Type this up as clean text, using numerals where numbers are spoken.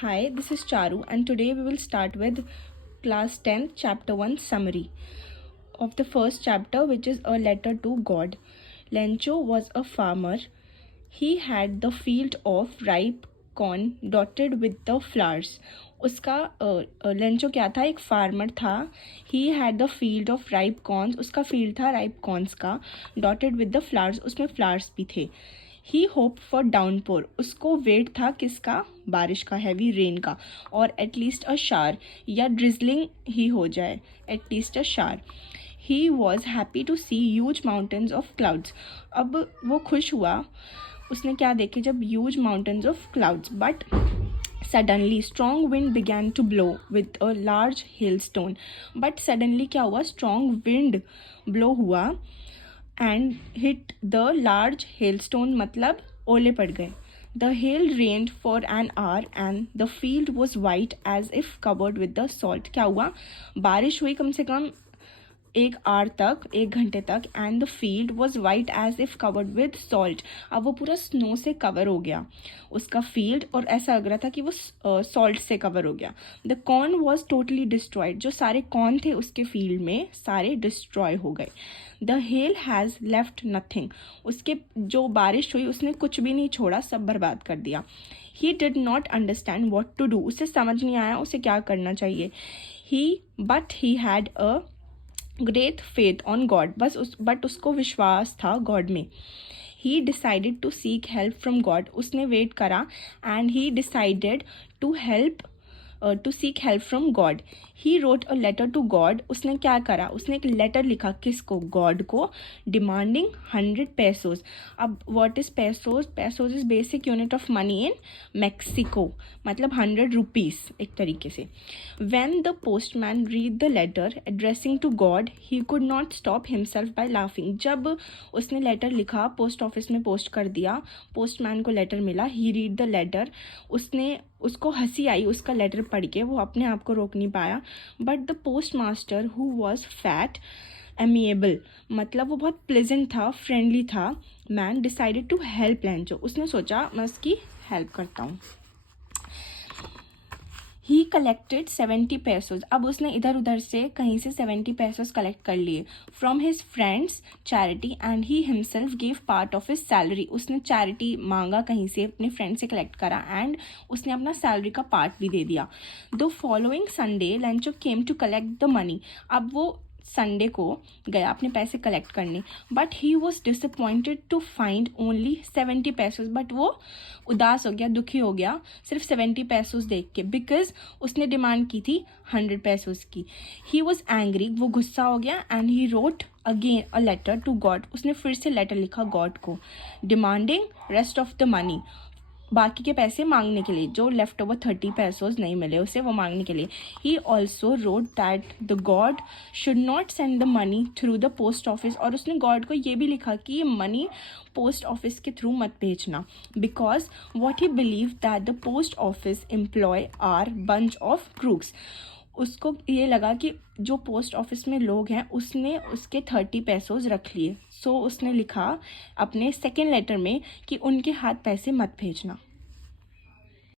Hi, this is Charu, and today we will start with class 10th, chapter 1 summary of the first chapter, which is a letter to God. Lencho was a farmer. He had the field of ripe corn dotted with the flowers. उसका Lencho क्या था, एक farmer था. He had the field of ripe corns, उसका field था ripe corns का, dotted with the flowers, उसमें flowers भी थे. ही होप फॉर डाउनपोर, उसको वेट था किसका, बारिश का, हैवी रेन का, और एटलीस्ट अ शार, या ड्रिजलिंग ही हो जाए, at least a shower. He was happy to see huge mountains of clouds. अब वो खुश हुआ, उसने क्या देखे जब huge mountains of clouds. But suddenly strong wind began to blow with a large hailstone. But suddenly क्या हुआ, स्ट्रॉन्ग विंड ब्लो हुआ and hit the large hailstone, मतलब ओले पड़ गए. The hail rained for an hour and the field was white as if covered with the salt. क्या हुआ, बारिश हुई कम से कम एक आवर तक, एक घंटे तक, and the field was white as if covered with salt. अब वो पूरा स्नो से कवर हो गया उसका फील्ड, और ऐसा लग रहा था कि वो सॉल्ट से कवर हो गया. The corn was totally destroyed, जो सारे कॉर्न थे उसके फील्ड में सारे डिस्ट्रॉय हो गए. The hello has left nothing, उसके जो बारिश हुई उसने कुछ भी नहीं छोड़ा, सब बर्बाद कर दिया. He did not understand what to do, उसे समझ नहीं आया उसे क्या करना चाहिए. But he had a great faith on God, but उसको विश्वास था गॉड में. He decided to seek help from God, उसने वेट करा and he decided to seek help from God. He wrote a letter to God, उसने क्या करा, उसने एक लेटर लिखा, किसको, गॉड को, डिमांडिंग 100 pesos. अब what is pesos, pesos is basic unit of money in Mexico, मतलब 100 रुपीज़ एक तरीके से. When the postman read the letter addressing to God he could not stop himself by laughing. जब उसने letter लिखा, post office में post कर दिया, पोस्टमैन को लेटर मिला, ही रीड द लेटर, उसको हंसी आई उसका लेटर पढ़ के, वो अपने आप को रोक नहीं पाया. But the post master who was fat amiable, मतलब वो बहुत प्लेजेंट था, फ्रेंडली था, man, decided to help Lencho, उसने सोचा मैं उसकी हेल्प करता हूँ. ही कलेक्टेड 70 pesos, अब उसने इधर उधर से कहीं से 70 pesos कलेक्ट कर लिए from his friends charity, and he himself give part of his salary. उसने चैरिटी मांगा कहीं से, अपने फ्रेंड से कलेक्ट करा, एंड उसने अपना सैलरी का पार्ट भी दे दिया. The following Sunday Lencho came to collect the money, अब वो संडे को गया अपने पैसे कलेक्ट करने. But he was disappointed to find only 70 pesos, बट वो उदास हो गया, दुखी हो गया सिर्फ 70 pesos देख के, बिकॉज उसने डिमांड की थी 100 pesos की. ही वॉज एंग्री, वो गुस्सा हो गया, and he wrote again a letter to God, उसने फिर से लेटर लिखा गॉड को, demanding rest of the money, बाकी के पैसे मांगने के लिए, जो लेफ्ट ओवर 30 pesos नहीं मिले उसे, वो मांगने के लिए. He also wrote that the God should not send the money through the post office, और उसने गॉड को ये भी लिखा कि ये मनी पोस्ट ऑफिस के थ्रू मत भेजना, because what he believe that the post office employ are bunch of crooks. उसको ये लगा कि जो पोस्ट ऑफिस में लोग हैं उसने उसके 30 pesos रख लिए. सो उसने लिखा अपने सेकेंड लेटर में कि उनके हाथ पैसे मत भेजना.